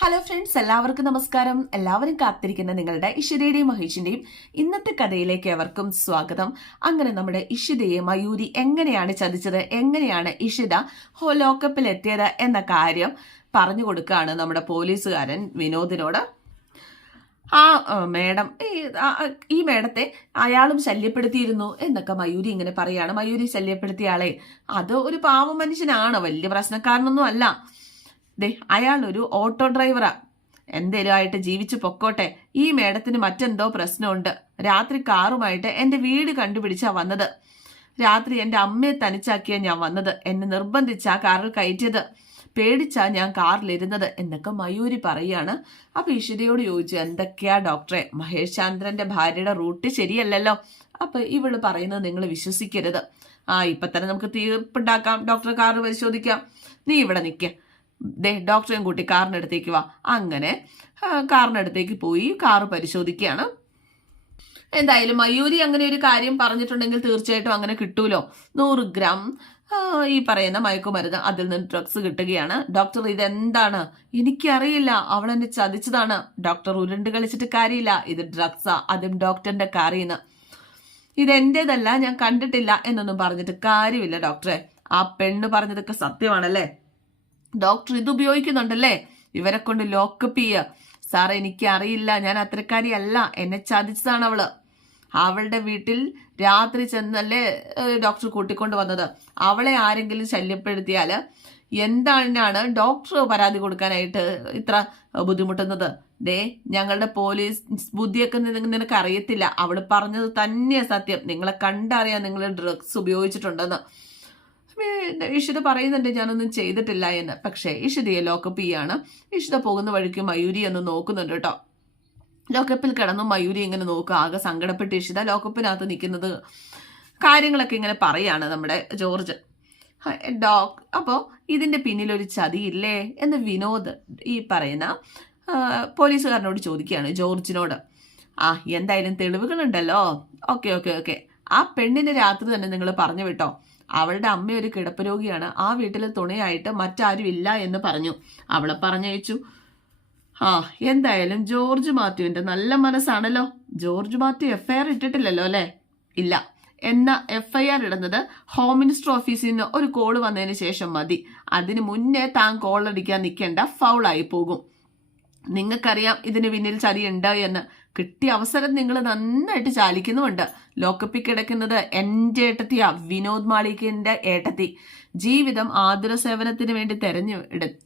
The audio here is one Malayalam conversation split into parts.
ഹലോ ഫ്രണ്ട്സ് എല്ലാവർക്കും നമസ്കാരം. എല്ലാവരും കാത്തിരിക്കുന്ന നിങ്ങളുടെ ഇഷിതയുടെയും മഹേഷിന്റെയും ഇന്നത്തെ കഥയിലേക്ക് എവർക്കും സ്വാഗതം. അങ്ങനെ നമ്മുടെ ഇഷിതയെ മയൂരി എങ്ങനെയാണ് ചതിച്ചത്? എങ്ങനെയാണ് ഇഷിത ഹോ ലോക്കപ്പിൽ എത്തിയത് എന്ന കാര്യം പറഞ്ഞു കൊടുക്കുകയാണ് നമ്മുടെ പോലീസുകാരൻ വിനോദിനോട്. ആ മേഡം ഈ മേഡത്തെ അയാളും ശല്യപ്പെടുത്തിയിരുന്നു എന്നൊക്കെ മയൂരി ഇങ്ങനെ പറയാണ്. മയൂരി ശല്യപ്പെടുത്തിയ ആളെ അത് ഒരു പാവ മനുഷ്യനാണ്. വലിയ പ്രശ്നക്കാരനൊന്നും അല്ല. ദേ ഒരു ഓട്ടോ ഡ്രൈവറാ. എന്തേലും ആയിട്ട് ജീവിച്ചു പൊക്കോട്ടെ. ഈ മേഡത്തിന് മറ്റെന്തോ പ്രശ്നമുണ്ട്. രാത്രി കാറുമായിട്ട് എന്റെ വീട് കണ്ടുപിടിച്ചാ വന്നത്. രാത്രി എന്റെ അമ്മയെ തനിച്ചാക്കിയ ഞാൻ വന്നത്. എന്നെ നിർബന്ധിച്ചാ കാറിൽ കയറ്റിയത്. പേടിച്ചാ ഞാൻ കാറിലിരുന്നത് എന്നൊക്കെ മയൂരി പറയാണ്. അപ്പൊ ഈശ്വരിയോട് ചോദിച്ചു എന്തൊക്കെയാ ഡോക്ടറെ? മഹേഷ് ചാന്ദ്രന്റെ ഭാര്യയുടെ റൂട്ട് ശരിയല്ലല്ലോ. അപ്പൊ ഇവൾ പറയുന്നത് നിങ്ങൾ വിശ്വസിക്കരുത്. ആ ഇപ്പൊ തന്നെ നമുക്ക് തീർപ്പുണ്ടാക്കാം. ഡോക്ടർ കാറ് പരിശോധിക്കാം. നീ ഇവിടെ നിൽക്കുക ദേ ഡോക്ടറെയും കൂട്ടി കാറിനടുത്തേക്ക് വാ. അങ്ങനെ കാറിനടുത്തേക്ക് പോയി കാറ് പരിശോധിക്കുകയാണ്. എന്തായാലും മയൂരി അങ്ങനെ ഒരു കാര്യം പറഞ്ഞിട്ടുണ്ടെങ്കിൽ തീർച്ചയായിട്ടും അങ്ങനെ കിട്ടൂലോ? നൂറ് ഗ്രാം ഈ പറയുന്ന മയക്കുമരുന്ന് അതിൽ നിന്ന് ഡ്രഗ്സ് കിട്ടുകയാണ്. ഡോക്ടർ ഇതെന്താണ്? എനിക്കറിയില്ല. അവൾ എന്നെ ചതിച്ചതാണ്. ഡോക്ടർ ഉരുണ്ട് കളിച്ചിട്ട് കാര്യമില്ല. ഇത് ഡ്രഗ്സാ അതും ഡോക്ടറിന്റെ കാറിന്ന്. ഇതെന്റേതല്ല ഞാൻ കണ്ടിട്ടില്ല എന്നൊന്നും പറഞ്ഞിട്ട് കാര്യമില്ല ഡോക്ടറെ. ആ പെണ്ണ് പറഞ്ഞതൊക്കെ സത്യമാണല്ലേ? ഡോക്ടർ ഇത് ഉപയോഗിക്കുന്നുണ്ടല്ലേ? ഇവരെ കൊണ്ട് ലോക്കപ്പ് ചെയ്യുക സാർ എനിക്ക് അറിയില്ല ഞാൻ അത്രക്കാരിയല്ല എന്നെ ചതിച്ചതാണ് അവൾ. അവളുടെ വീട്ടിൽ രാത്രി ചെന്നല്ലേ ഡോക്ടർ കൂട്ടിക്കൊണ്ട് വന്നത്. അവളെ ആരെങ്കിലും ശല്യപ്പെടുത്തിയാൽ എന്താണ് ഡോക്ടർ പരാതി കൊടുക്കാനായിട്ട് ഇത്ര ബുദ്ധിമുട്ടുന്നത്? ദേ ഞങ്ങളുടെ പോലീസ് ബുദ്ധിയൊക്കെ നിന- നിനക്ക് അറിയത്തില്ല അവൾ പറഞ്ഞത് തന്നെയാ സത്യം. നിങ്ങളെ കണ്ടറിയാൻ നിങ്ങൾ ഡ്രഗ്സ് ഉപയോഗിച്ചിട്ടുണ്ടെന്ന്. ഇഷിത പറയുന്നുണ്ട് ഞാനൊന്നും ചെയ്തിട്ടില്ല എന്ന്. പക്ഷേ ഇഷിതയെ ലോക്കപ്പ് ചെയ്യാണ്. ഇഷിത പോകുന്ന വഴിക്ക് മയൂരി ഒന്ന് നോക്കുന്നുണ്ട് കേട്ടോ. ലോക്കപ്പിൽ കിടന്നു മയൂരി ഇങ്ങനെ നോക്കുക. ആകെ സങ്കടപ്പെട്ട് ഇഷിത ലോക്കപ്പിനകത്ത് നിൽക്കുന്നത് കാര്യങ്ങളൊക്കെ ഇങ്ങനെ പറയാണ് നമ്മുടെ ജോർജ്. ഡോക് അപ്പോൾ ഇതിന്റെ പിന്നിലൊരു ചതിയില്ലേ എന്ന് വിനോദ് ഈ പറയുന്ന പോലീസുകാരനോട് ചോദിക്കുകയാണ് ജോർജിനോട്. ആ എന്തായാലും തെളിവുകളുണ്ടല്ലോ. Okay okay okay. ആ പെണ്ണിനെ രാത്രി തന്നെ നിങ്ങൾ പറഞ്ഞു വിട്ടോ. അവളുടെ അമ്മ ഒരു കിടപ്പ് രോഗിയാണ് ആ വീട്ടിൽ തുണയായിട്ട് മറ്റാരും ഇല്ല എന്ന് പറഞ്ഞു. അവളെ പറഞ്ഞയച്ചു. ആ എന്തായാലും ജോർജ് മാത്യുവിന്റെ നല്ല മനസ്സാണല്ലോ. ജോർജ് മാത്യു എഫ്ഐആർ ഇട്ടിട്ടില്ലല്ലോ അല്ലേ? ഇല്ല. എന്നാ ആർ ഇടുന്നത് ഹോം മിനിസ്റ്റർ ഓഫീസിൽ നിന്ന് ഒരു കോൾ വന്നതിന് ശേഷം മതി. അതിന് മുന്നേ താൻ കോൾ അടിക്കാൻ നിൽക്കേണ്ട ഫൗളായി പോകും. നിങ്ങൾക്കറിയാം ഇതിന് പിന്നിൽ ചതിയുണ്ട് എന്ന്. കിട്ടിയ അവസരം നിങ്ങൾ നന്നായിട്ട് ചാലിക്കുന്നുമുണ്ട്. ലോക്കപ്പിൽ കിടക്കുന്നത് എന്റെ ഏട്ടത്തിയാ വിനോദ് മാളികന്റെ ഏട്ടത്തി. ജീവിതം ആതുര സേവനത്തിന് വേണ്ടി തെരഞ്ഞു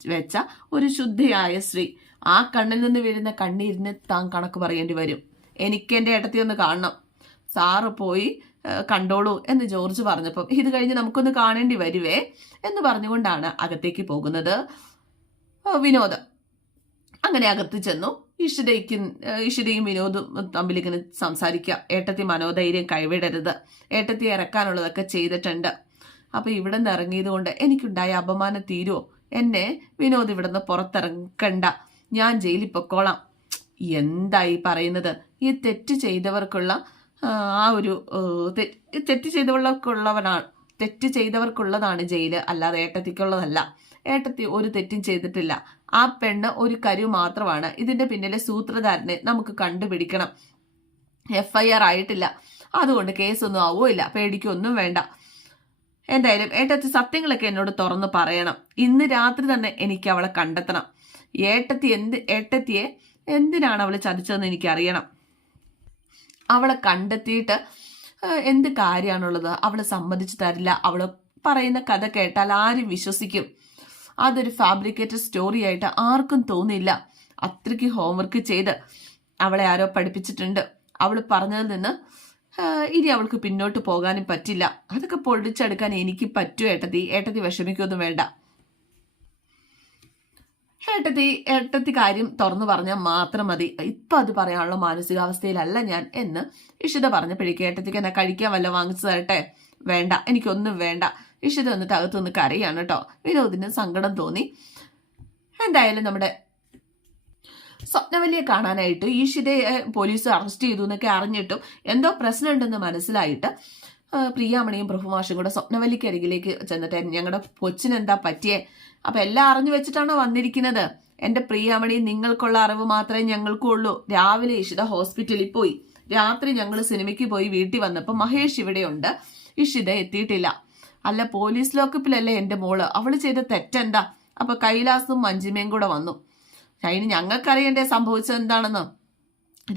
വെച്ച ഒരു ശുദ്ധിയായ സ്ത്രീ. ആ കണ്ണിൽ നിന്ന് വീഴുന്ന കണ്ണീരിന് താൻ കണക്ക് പറയേണ്ടി വരും. എനിക്ക് എന്റെ ഏട്ടത്തി ഒന്ന് കാണണം. സാറ് പോയി കണ്ടോളൂ എന്ന് ജോർജ് പറഞ്ഞപ്പം ഇത് കഴിഞ്ഞ് നമുക്കൊന്ന് കാണേണ്ടി വരുവേ എന്ന് പറഞ്ഞുകൊണ്ടാണ് അകത്തേക്ക് പോകുന്നത് വിനോദ്. അങ്ങനെ അകത്ത് ചെന്നു. ഈശ്വരയ്ക്കും ഈശ്വരയും വിനോദും തമ്മിൽ ഇങ്ങനെ സംസാരിക്കുക. ഏട്ടത്തി മനോധൈര്യം കൈവിടരുത്. ഏട്ടത്തി ഇറക്കാനുള്ളതൊക്കെ ചെയ്തിട്ടുണ്ട്. അപ്പോൾ ഇവിടെ നിന്ന് ഇറങ്ങിയത് കൊണ്ട് എനിക്കുണ്ടായ അപമാനം തീരുമോ എന്നെ വിനോദ് ഇവിടെ നിന്ന് പുറത്തിറക്കണ്ട. ഞാൻ ജയിലിൽ പൊക്കോളാം. എന്തായി പറയുന്നത്? ഈ തെറ്റ് ചെയ്തവർക്കുള്ള ആ, ഒരു തെറ്റ് ചെയ്തവർക്കുള്ളവനാണ് തെറ്റ് ചെയ്തവർക്കുള്ളതാണ് ജയിൽ അല്ലാതെ ഏട്ടത്തിക്കുള്ളതല്ല. ഏട്ടത്തി ഒരു തെറ്റും ചെയ്തിട്ടില്ല. ആ പെണ്ണ് ഒരു കരു മാത്രമാണ്. ഇതിന്റെ പിന്നിലെ സൂത്രധാരനെ നമുക്ക് കണ്ടുപിടിക്കണം. എഫ് ഐ ആർ ആയിട്ടില്ല. അതുകൊണ്ട് കേസൊന്നും ആവുമില്ല പേടിക്കൊന്നും വേണ്ട. എന്തായാലും ഏട്ടത്തി സത്യങ്ങളൊക്കെ എന്നോട് തുറന്നു പറയണം. ഇന്ന് രാത്രി തന്നെ എനിക്ക് അവളെ കണ്ടെത്തണം. ഏട്ടത്തി എന്ത് ഏട്ടത്തിയെ എന്തിനാണ് അവൾ ചതിച്ചതെന്ന് എനിക്കറിയണം. അവളെ കണ്ടെത്തിയിട്ട് എന്ത് കാര്യമാണുള്ളത് അവളെ സമ്മതിച്ചു തരില്ല. അവൾ പറയുന്ന കഥ കേട്ടാൽ ആരും വിശ്വസിക്കും? അതൊരു ഫാബ്രിക്കേറ്റഡ് സ്റ്റോറി ആയിട്ട് ആർക്കും തോന്നില്ല അത്രയ്ക്ക് ഹോംവർക്ക് ചെയ്ത് അവളെ ആരോ പഠിപ്പിച്ചിട്ടുണ്ട്. അവൾ പറഞ്ഞതിൽ നിന്ന് ഇനി അവൾക്ക് പിന്നോട്ട് പോകാനും പറ്റില്ല. അതൊക്കെ പൊളിച്ചെടുക്കാൻ എനിക്ക് പറ്റൂ ഏട്ടതി ഏട്ടത്തി വിഷമിക്കൊന്നും വേണ്ട. ഏട്ടത്തി ഏട്ടത്തി കാര്യം തുറന്നു പറഞ്ഞാൽ മാത്രം മതി. ഇപ്പം അത് പറയാനുള്ള മാനസികാവസ്ഥയിലല്ല ഞാൻ എന്ന് ഇഷിത പറഞ്ഞപ്പോഴേക്കും ഏട്ടത്തിക്ക് എന്നെ കഴിക്കാൻ വല്ല വാങ്ങിച്ചു തരട്ടെ? വേണ്ട എനിക്കൊന്നും വേണ്ട. ഇഷിത വന്നിട്ട് അകത്ത് നിന്ന് കരയാണ് കേട്ടോ. വിനോദിന് സങ്കടം തോന്നി. എന്തായാലും നമ്മുടെ സ്വപ്നവല്ലിയെ കാണാനായിട്ട് ഈഷിതയെ പോലീസ് അറസ്റ്റ് ചെയ്തു എന്നൊക്കെ അറിഞ്ഞിട്ടും എന്തോ പ്രശ്നമുണ്ടെന്ന് മനസ്സിലായിട്ട് പ്രിയാമണിയും പ്രഭുമാഷും കൂടെ സ്വപ്നവല്ലിക്ക് അരികിലേക്ക് ചെന്നിട്ട് ഞങ്ങളുടെ കൊച്ചിനെന്താ പറ്റിയെ? അപ്പൊ എല്ലാം അറിഞ്ഞു വെച്ചിട്ടാണോ വന്നിരിക്കുന്നത്? എന്റെ പ്രിയാമണി നിങ്ങൾക്കുള്ള അറിവ് മാത്രമേ ഞങ്ങൾക്കും ഉള്ളൂ രാവിലെ ഇഷിത ഹോസ്പിറ്റലിൽ പോയി. രാത്രി ഞങ്ങൾ സിനിമയ്ക്ക് പോയി വീട്ടിൽ വന്നപ്പോൾ മഹേഷ് ഇവിടെയുണ്ട്. ഇഷിത എത്തിയിട്ടില്ല. അല്ല പോലീസ് ലോക്കപ്പിലല്ലേ എന്റെ മോൾ? അവൾ ചെയ്ത തെറ്റെന്താ? അപ്പൊ കൈലാസും മഞ്ജിമയും കൂടെ വന്നു. അതിന് ഞങ്ങൾക്കറിയണ്ടേ സംഭവിച്ചത് എന്താണെന്ന്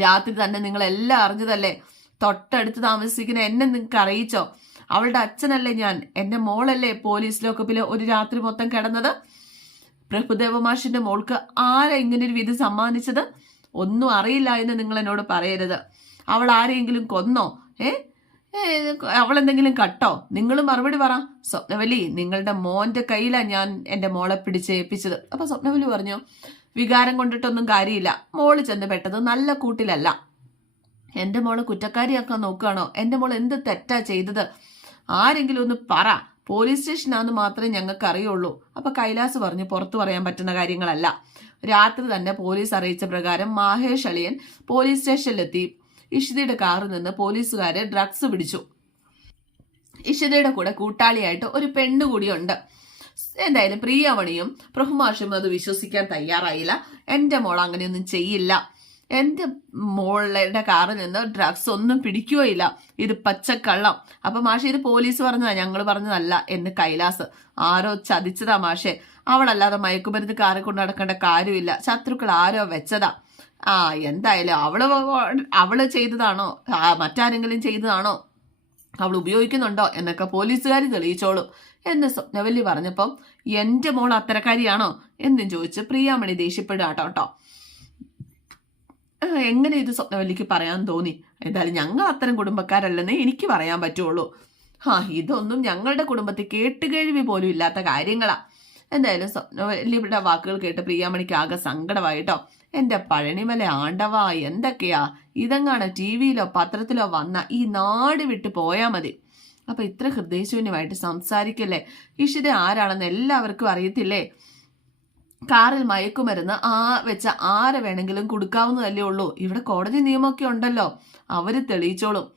രാത്രി തന്നെ നിങ്ങൾ എല്ലാം അറിഞ്ഞതല്ലേ? തൊട്ടടുത്ത് താമസിക്കുന്ന എന്നെ നിങ്ങൾക്ക് അറിയിച്ചോ? അവളുടെ അച്ഛനല്ലേ ഞാൻ. എന്റെ മോളല്ലേ പോലീസ് ലോക്കപ്പിൽ ഒരു രാത്രി മൊത്തം കിടന്നത്? പ്രഭുദേവ മാഷിന്റെ മോൾക്ക് ആരാ ഇങ്ങനെ ഒരു വിധി സമ്മാനിച്ചത്? ഒന്നും അറിയില്ല എന്ന് നിങ്ങൾ എന്നോട് പറയരുത്. അവൾ ആരെങ്കിലും കൊന്നോ? ഏ? അവൾ എന്തെങ്കിലും കട്ടോ? നിങ്ങൾ മറുപടി പറ. സ്വപ്നവലി നിങ്ങളുടെ മോന്റെ കയ്യിലാണ് ഞാൻ എന്റെ മോളെ പിടിച്ചേൽപ്പിച്ചത് അപ്പൊ സ്വപ്നവലി പറഞ്ഞു വികാരം കൊണ്ടിട്ടൊന്നും കാര്യമില്ല. മോൾ ചെന്ന് പെട്ടത് നല്ല കൂട്ടിലല്ല. എന്റെ മോൾ കുറ്റക്കാരിയാക്കാൻ നോക്കുകയാണോ? എന്റെ മോൾ എന്ത് തെറ്റാ ചെയ്തത്? ആരെങ്കിലും ഒന്ന് പറ. പോലീസ് സ്റ്റേഷനാന്ന് മാത്രമേ ഞങ്ങൾക്ക് അറിയുള്ളൂ. അപ്പൊ കൈലാസ് പറഞ്ഞു പുറത്തു പറയാൻ പറ്റുന്ന കാര്യങ്ങളല്ല. രാത്രി തന്നെ പോലീസ് അറിയിച്ച പ്രകാരം മഹേഷ് അളിയൻ പോലീസ് സ്റ്റേഷനിലെത്തി. ഇഷിതയുടെ കാറിൽ നിന്ന് പോലീസുകാരെ ഡ്രഗ്സ് പിടിച്ചു. ഇഷിതയുടെ കൂടെ കൂട്ടാളിയായിട്ട് ഒരു പെണ്ണ് കൂടിയുണ്ട്. എന്തായാലും പ്രിയമണിയും പ്രഭുമാഷും അത് വിശ്വസിക്കാൻ തയ്യാറായില്ല. എന്റെ മോൾ അങ്ങനെയൊന്നും ചെയ്യില്ല. എന്റെ മോളുടെ കാറിൽ നിന്ന് ഡ്രഗ്സ് ഒന്നും പിടിക്കുകയില്ല ഇത് പച്ചക്കള്ളം. അപ്പൊ മാഷെ ഇത് പോലീസ് പറഞ്ഞതാ. ഞങ്ങൾ പറഞ്ഞതല്ല എന്ന് കൈലാസ് ആരോ ചതിച്ചതാ മാഷെ. അവളല്ലാതെ മയക്കുമരുന്ന് കാറിൽ കൊണ്ട് നടക്കേണ്ട കാര്യമില്ല. ശത്രുക്കൾ ആരോ വെച്ചതാ. ആ എന്തായാലും അവൾ അവൾ ചെയ്തതാണോ? മറ്റാരെങ്കിലും ചെയ്തതാണോ? അവൾ ഉപയോഗിക്കുന്നുണ്ടോ? എന്നൊക്കെ പോലീസുകാർ തെളിയിച്ചോളും. എന്ന് സ്വപ്നവല്ലി പറഞ്ഞപ്പം എന്റെ മോൾ അത്തരക്കാരിയാണോ? എന്നും ചോദിച്ച് പ്രിയാമണി ദേഷ്യപ്പെടുക കേട്ടോ എങ്ങനെ ഇത് സ്വപ്നവല്ലിക്ക് പറയാൻ തോന്നി? എന്തായാലും ഞങ്ങൾ അത്തരം കുടുംബക്കാരല്ലെന്നേ എനിക്ക് പറയാൻ പറ്റുള്ളൂ. ആ ഇതൊന്നും ഞങ്ങളുടെ കുടുംബത്തിൽ കേട്ടുകേഴ്വി പോലും ഇല്ലാത്ത കാര്യങ്ങളാ. എന്തായാലും സ്വപ്നവല്ലിയുടെ വാക്കുകൾ കേട്ട് പ്രിയാമണിക്ക് ആകെ സങ്കടമായിട്ടോ? എന്റെ പഴനിമല ആണ്ടവാ എന്തൊക്കെയാ? ഇതെങ്ങാണ് ടി വിയിലോ പത്രത്തിലോ വന്ന ഈ നാട് വിട്ട് പോയാൽ മതി. അപ്പൊ ഇത്ര ഹൃദയശൂന്യമായിട്ട് സംസാരിക്കല്ലേ? ഇഷിത ആരാണെന്ന് എല്ലാവർക്കും അറിയത്തില്ലേ? കാറിൽ മയക്കുമരുന്ന് ആ വെച്ച ആരെ വേണമെങ്കിലും കൊടുക്കാവുന്നതല്ലേ ഉള്ളൂ. ഇവിടെ കോടതി നിയമമൊക്കെ ഉണ്ടല്ലോ. അവർ തെളിയിച്ചോളും.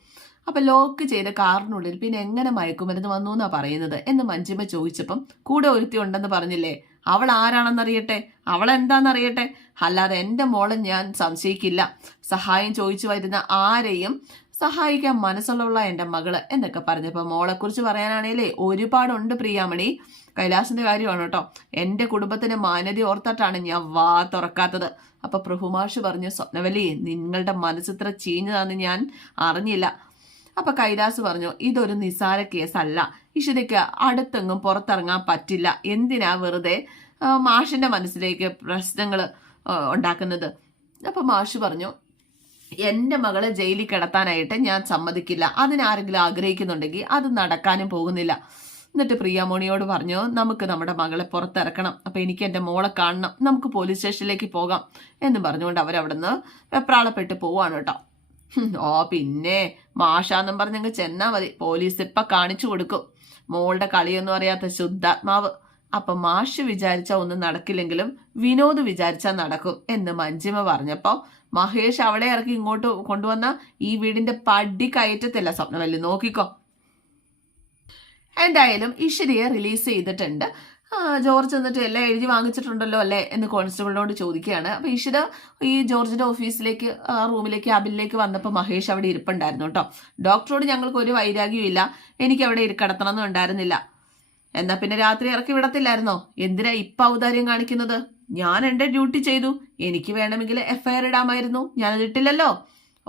അപ്പൊ ലോക്ക് ചെയ്ത കാറിനുള്ളിൽ പിന്നെ എങ്ങനെ മയക്കുമരുന്ന് വന്നു എന്നാ പറയുന്നത്? എന്ന് മഞ്ജിമ ചോദിച്ചപ്പം കൂടെ ഒരുത്തി ഉണ്ടെന്ന് പറഞ്ഞില്ലേ? അവൾ ആരാണെന്നറിയട്ടെ? അവൾ എന്താണെന്നറിയട്ടെ? അല്ലാതെ എന്റെ മോളെ ഞാൻ സംശയിക്കില്ല. സഹായം ചോദിച്ചു വരുന്ന ആരെയും സഹായിക്കാൻ മനസ്സുള്ള എന്റെ മകൾ എന്നൊക്കെ പറഞ്ഞപ്പോൾ മോളെക്കുറിച്ച് പറയാനാണേലേ ഒരുപാടുണ്ട് പ്രിയാമണി. കൈലാസിന്റെ കാര്യമാണ് കേട്ടോ. എന്റെ കുടുംബത്തിന് മാന്യത ഓർത്തിട്ടാണ് ഞാൻ വാ തുറക്കാത്തത്. അപ്പൊ പ്രഭുമാഷ് പറഞ്ഞു സ്വപ്നവലി നിങ്ങളുടെ മനസ്സിത്ര ചീഞ്ഞതാന്ന് ഞാൻ അറിഞ്ഞില്ല. അപ്പൊ കൈലാസ് പറഞ്ഞു ഇതൊരു നിസാര കേസല്ല. ഇഷിതയ്ക്ക് അടുത്തെങ്ങും പുറത്തിറങ്ങാൻ പറ്റില്ല. എന്തിനാ വെറുതെ മാഷിന്റെ മനസ്സിലേക്ക് പ്രശ്നങ്ങൾ ഉണ്ടാക്കുന്നത്? അപ്പൊ മാഷ് പറഞ്ഞു എന്റെ മകളെ ജയിലിൽ കിടത്താനായിട്ട് ഞാൻ സമ്മതിക്കില്ല. അതിനാരെങ്കിലും ആഗ്രഹിക്കുന്നുണ്ടെങ്കിൽ അത് നടക്കാനും പോകുന്നില്ല. എന്നിട്ട് പ്രിയാമോണിയോട് പറഞ്ഞു നമുക്ക് നമ്മുടെ മകളെ പുറത്തിറക്കണം. അപ്പൊ എനിക്ക് എന്റെ മോളെ കാണണം. നമുക്ക് പോലീസ് സ്റ്റേഷനിലേക്ക് പോകാം. എന്ന് പറഞ്ഞുകൊണ്ട് അവരവിടുന്ന് വെപ്രാളപ്പെട്ട് പോവാണ് കേട്ടോ. ഓ പിന്നെ മാഷാന്നും പറഞ്ഞങ്ങ് ചെന്നാ മതി. പോലീസ് ഇപ്പൊ കാണിച്ചു കൊടുക്കും. മോളുടെ കളിയൊന്നും അറിയാത്ത ശുദ്ധാത്മാവ്. അപ്പൊ മാഷ് വിചാരിച്ച ഒന്നും നടക്കില്ലെങ്കിലും വിനോദ് വിചാരിച്ചാൽ നടക്കും എന്ന് മഞ്ജിമ പറഞ്ഞപ്പോ മഹേഷ് അവിടെ ഇറക്കി ഇങ്ങോട്ട് കൊണ്ടുവന്ന ഈ വീടിന്റെ പടി കയറ്റത്തില്ല സ്വപ്നവല്ലി. നോക്കിക്കോ. എന്തായാലും ഇഷിരിയെ റിലീസ് ചെയ്തിട്ടുണ്ട്. ജോർജ് എന്നിട്ട് എല്ലാം എഴുതി വാങ്ങിച്ചിട്ടുണ്ടല്ലോ അല്ലേ എന്ന് കോൺസ്റ്റബിളിനോട് ചോദിക്കുകയാണ്. അപ്പോൾ ഈശ്വര ഈ ജോർജിന്റെ ഓഫീസിലേക്ക് റൂമിലേക്ക് അബിലേക്ക് വന്നപ്പോൾ മഹേഷ് അവിടെ ഇരിപ്പുണ്ടായിരുന്നു കേട്ടോ. ഡോക്ടറോട് ഞങ്ങൾക്ക് ഒരു വൈരാഗ്യവും ഇല്ല എനിക്ക് അവിടെ കിടത്തണമെന്നും ഉണ്ടായിരുന്നില്ല. എന്നാൽ പിന്നെ രാത്രി ഇറക്കി വിടത്തില്ലായിരുന്നോ? എന്തിനാ ഇപ്പം ഔദാര്യം കാണിക്കുന്നത്? ഞാൻ എന്റെ ഡ്യൂട്ടി ചെയ്തു. എനിക്ക് വേണമെങ്കിൽ എഫ്ഐആർ ഇടാമായിരുന്നു. ഞാനത് ഇട്ടില്ലല്ലോ.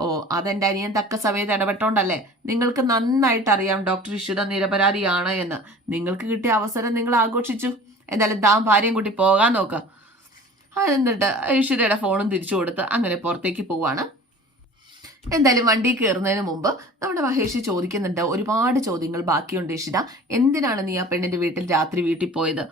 ഓ അതെന്റെ അനിയൻ തക്ക സമയത്ത് ഇടപെട്ടോണ്ടല്ലേ? നിങ്ങൾക്ക് നന്നായിട്ട് അറിയാം ഡോക്ടർ ഇഷിത നിരപരാധിയാണ് എന്ന്. നിങ്ങൾക്ക് കിട്ടിയ അവസരം നിങ്ങൾ ആഘോഷിച്ചു. എന്തായാലും താൻ ഭാര്യയും കൂട്ടി പോകാൻ നോക്കുക എന്നിട്ട് ഈശ്വരയുടെ ഫോണും തിരിച്ചു കൊടുത്ത് അങ്ങനെ പുറത്തേക്ക് പോവാണ്. എന്തായാലും വണ്ടി കയറുന്നതിന് മുമ്പ് നമ്മുടെ മഹേഷ് ചോദിക്കുന്നുണ്ട് ഒരുപാട് ചോദ്യങ്ങൾ ബാക്കിയുണ്ട് ഇഷിത. എന്തിനാണ് നീ ആ പെണ്ണിന്റെ വീട്ടിൽ രാത്രി വീട്ടിൽ പോയത്?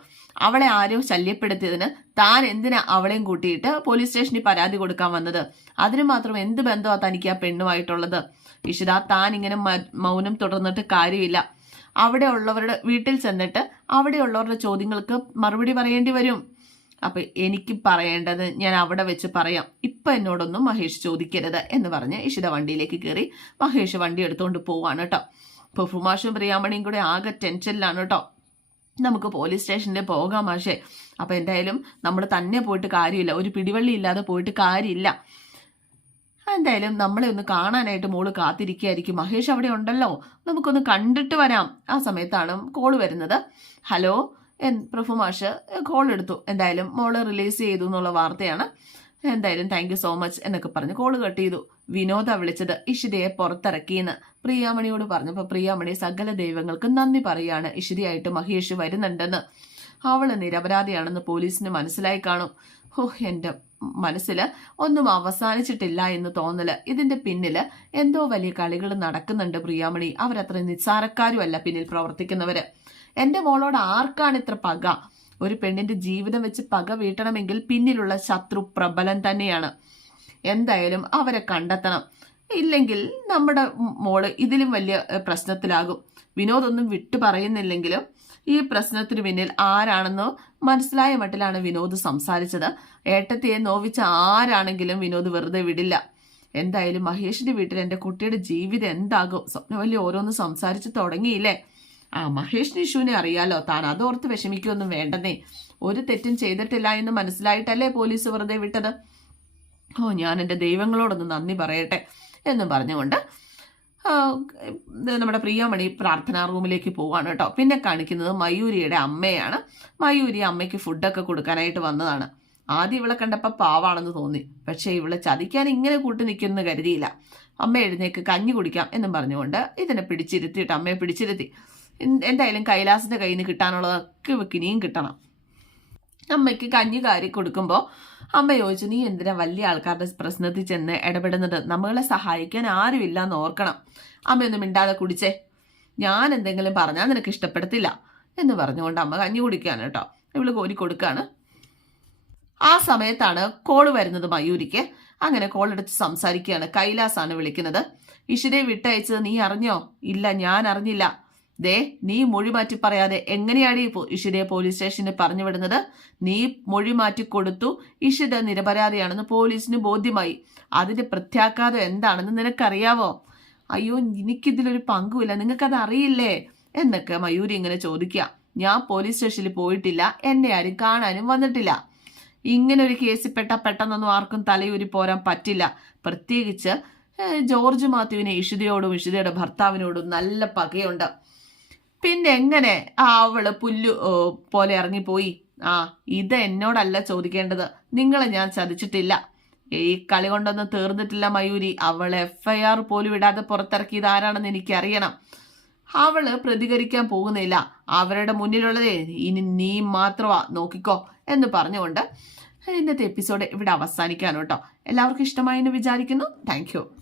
അവളെ ആരോ ശല്യപ്പെടുത്തിയതിന് താൻ എന്തിനാ അവളെയും കൂട്ടിയിട്ട് പോലീസ് സ്റ്റേഷനിൽ പരാതി കൊടുക്കാൻ വന്നത്? അതിന് മാത്രം എന്ത് ബന്ധമാണ് തനിക്ക് ആ പെണ്ണുമായിട്ടുള്ളത്? ഇഷിത താൻ ഇങ്ങനെ മൗനം തുടർന്നിട്ട് കാര്യമില്ല. അവിടെ ഉള്ളവരുടെ വീട്ടിൽ ചെന്നിട്ട് അവിടെയുള്ളവരുടെ ചോദ്യങ്ങൾക്ക് മറുപടി പറയേണ്ടി വരും. അപ്പൊ എനിക്ക് പറയേണ്ടത് ഞാൻ അവിടെ വെച്ച് പറയാം. ഇപ്പൊ എന്നോടൊന്നും മഹേഷ് ചോദിക്കരുത് എന്ന് പറഞ്ഞ് ഇഷിത വണ്ടിയിലേക്ക് കയറി മഹേഷ് വണ്ടി എടുത്തുകൊണ്ട് പോവാണ് കേട്ടോ പെർഫുമാഷും പ്രിയാമണിയും കൂടെ ആകെ ടെൻഷനിലാണ് കേട്ടോ നമുക്ക് പോലീസ് സ്റ്റേഷനിൽ പോകാം പക്ഷേ അപ്പോൾ എന്തായാലും നമ്മൾ തന്നെ പോയിട്ട് കാര്യമില്ല. ഒരു പിടിവള്ളി ഇല്ലാതെ പോയിട്ട് കാര്യമില്ല. എന്തായാലും നമ്മളെ ഒന്ന് കാണാനായിട്ട് മോൾ കാത്തിരിക്കുകയായിരിക്കും. മഹേഷ് അവിടെ ഉണ്ടല്ലോ. നമുക്കൊന്ന് കണ്ടിട്ട് വരാം. ആ സമയത്താണ് കോൾ വരുന്നത്. ഹലോ പ്രഭു മാഷ് കോൾ എടുത്തു എന്തായാലും മോൾ റിലീസ് ചെയ്തു എന്നുള്ള വാർത്തയാണ്. എന്തായാലും താങ്ക് സോ മച്ച് എന്നൊക്കെ പറഞ്ഞ് കോൾ കട്ട് ചെയ്തു. വിനോദ വിളിച്ചത് ഇഷിതയെ പുറത്തിറക്കിയെന്ന് പ്രിയാമണിയോട് പറഞ്ഞപ്പോൾ പ്രിയാമണി സകല ദൈവങ്ങൾക്ക് നന്ദി പറയാണ്. ഇഷിതയായിട്ട് മഹേഷ് വരുന്നുണ്ടെന്ന്. അവൾ നിരപരാധിയാണെന്ന് പോലീസിന് മനസ്സിലായി കാണും. ഹോ എന്റെ മനസ്സിൽ ഒന്നും അവസാനിച്ചിട്ടില്ല എന്ന് തോന്നൽ. ഇതിന്റെ പിന്നിൽ എന്തോ വലിയ കളികൾ നടക്കുന്നുണ്ട് പ്രിയാമണി. അവരത്ര നിസ്സാരക്കാരുമല്ല പിന്നിൽ പ്രവർത്തിക്കുന്നവര്. എന്റെ മോളോട് ആർക്കാണ് ഇത്ര പക? ഒരു പെണ്ണിന്റെ ജീവിതം വെച്ച് പക വീട്ടണമെങ്കിൽ പിന്നിലുള്ള ശത്രു പ്രബലൻ തന്നെയാണ്. എന്തായാലും അവരെ കണ്ടെത്തണം. ഇല്ലെങ്കിൽ നമ്മുടെ മോൾ ഇതിലും വലിയ പ്രശ്നത്തിലാകും. വിനോദൊന്നും വിട്ടു പറയുന്നില്ലെങ്കിലും ഈ പ്രശ്നത്തിന് പിന്നിൽ ആരാണെന്നോ മനസ്സിലായ മട്ടിലാണ് വിനോദ് സംസാരിച്ചത്. ഏട്ടത്തിയെ നോവിച്ച ആരാണെങ്കിലും വിനോദ് വെറുതെ വിടില്ല. എന്തായാലും മഹേഷിന്റെ വീട്ടിൽ എന്റെ കുട്ടിയുടെ ജീവിതം എന്താകും? സ്വപ്നവല്ലി ഓരോന്ന് സംസാരിച്ച് തുടങ്ങിയില്ലേ? ആ മഹേഷ് നിഷുവിനെ അറിയാലോ. താൻ അതോർത്ത് വിഷമിക്കൊന്നും വേണ്ടെന്നേ. ഒരു തെറ്റും ചെയ്തിട്ടില്ല എന്ന് മനസ്സിലായിട്ടല്ലേ പോലീസ് വെറുതെ വിട്ടത്? ഓ ഞാൻ എന്റെ ദൈവങ്ങളോടൊന്ന് നന്ദി പറയട്ടെ എന്നും പറഞ്ഞുകൊണ്ട് നമ്മുടെ പ്രിയമണി പ്രാർത്ഥനാ റൂമിലേക്ക് പോവാണ് കേട്ടോ. പിന്നെ കാണിക്കുന്നത് മയൂരിയുടെ അമ്മയാണ്. മയൂരി അമ്മയ്ക്ക് ഫുഡൊക്കെ കൊടുക്കാനായിട്ട് വന്നതാണ്. ആദ്യം ഇവളെ കണ്ടപ്പോൾ പാവാണെന്ന് തോന്നി. പക്ഷേ ഇവളെ ചതിക്കാൻ ഇങ്ങനെ കൂട്ടി നിൽക്കുമെന്ന് കരുതിയില്ല. അമ്മ എഴുന്നേക്ക് കഞ്ഞി കുടിക്കാം എന്നും പറഞ്ഞുകൊണ്ട് ഇതിനെ പിടിച്ചിരുത്തിയിട്ട് അമ്മയെ പിടിച്ചിരുത്തി. എന്തായാലും കൈലാസിന്റെ കയ്യിൽ നിന്ന് കിട്ടാനുള്ളതൊക്കെ ഇവക്ക് ഇനിയും കിട്ടണം. അമ്മയ്ക്ക് കഞ്ഞി കാരി കൊടുക്കുമ്പോൾ അമ്മ ചോദിച്ചു നീ എന്തിനാ വലിയ ആൾക്കാരുടെ പ്രശ്നത്തിൽ ചെന്ന് ഇടപെടുന്നത്? നമ്മളെ സഹായിക്കാൻ ആരുമില്ല എന്ന് ഓർക്കണം. അമ്മയൊന്നും മിണ്ടാതെ കുടിച്ചേ. ഞാൻ എന്തെങ്കിലും പറഞ്ഞാൽ നിനക്ക് ഇഷ്ടപ്പെടത്തില്ല എന്ന് പറഞ്ഞുകൊണ്ട് അമ്മ കഞ്ഞി കുടിക്കുകയാണ് കേട്ടോ. ഇവൾ കോരി കൊടുക്കുകയാണ് ആ സമയത്താണ് കോൾ വരുന്നത് മയൂരിക്ക്. അങ്ങനെ കോൾ എടുത്ത് സംസാരിക്കുകയാണ്. കൈലാസാണ് വിളിക്കുന്നത്. ഇഷിരെ വിട്ടയച്ചത് നീ അറിഞ്ഞോ? ഇല്ല ഞാൻ അറിഞ്ഞില്ല. ദേ നീ മൊഴി മാറ്റി പറയാതെ എങ്ങനെയാണ് ഈ ഇഷിതയെ പോലീസ് സ്റ്റേഷനിൽ പറഞ്ഞു വിടുന്നത്? നീ മൊഴി മാറ്റി കൊടുത്തു ഇഷിത നിരപരാധിയാണെന്ന് പോലീസിന് ബോധ്യമായി. അതിന്റെ പ്രത്യാഘാതം എന്താണെന്ന് നിനക്കറിയാവോ? അയ്യോ എനിക്കിതിലൊരു പങ്കുമില്ല നിങ്ങൾക്കത് അറിയില്ലേ? എന്നൊക്കെ മയൂരി ഇങ്ങനെ ചോദിക്കുക. ഞാൻ പോലീസ് സ്റ്റേഷനിൽ പോയിട്ടില്ല എന്നെ ആരും കാണാനും വന്നിട്ടില്ല. ഇങ്ങനെ ഒരു കേസിൽ പെട്ട പെട്ടെന്നൊന്നും ആർക്കും തലയൂരി പോരാൻ പറ്റില്ല. പ്രത്യേകിച്ച് ജോർജ് മാത്യുവിനെ ഇഷിതയോടും ഇഷിതയുടെ ഭർത്താവിനോടും നല്ല പകയുണ്ട്. പിന്നെ എങ്ങനെ ആ അവൾ പുല്ലു പോലെ ഇറങ്ങിപ്പോയി. ആ ഇത് എന്നോടല്ല ചോദിക്കേണ്ടത്. നിങ്ങളെ ഞാൻ ചതിച്ചിട്ടില്ല. ഈ കളി കൊണ്ടൊന്നും തീർന്നിട്ടില്ല മയൂരി. അവൾ എഫ് ഐ ആർ പോലും ഇടാതെ പുറത്തിറക്കിയത് ആരാണെന്ന് എനിക്കറിയണം. അവൾ പ്രതികരിക്കാൻ പോകുന്നില്ല. അവരുടെ മുന്നിലുള്ളതേ ഇനി നീ മാത്രമാ നോക്കിക്കോ എന്ന് പറഞ്ഞുകൊണ്ട് ഇന്നത്തെ എപ്പിസോഡ് ഇവിടെ അവസാനിക്കാനോട്ടോ എല്ലാവർക്കും ഇഷ്ടമായി എന്ന് വിചാരിക്കുന്നു. താങ്ക്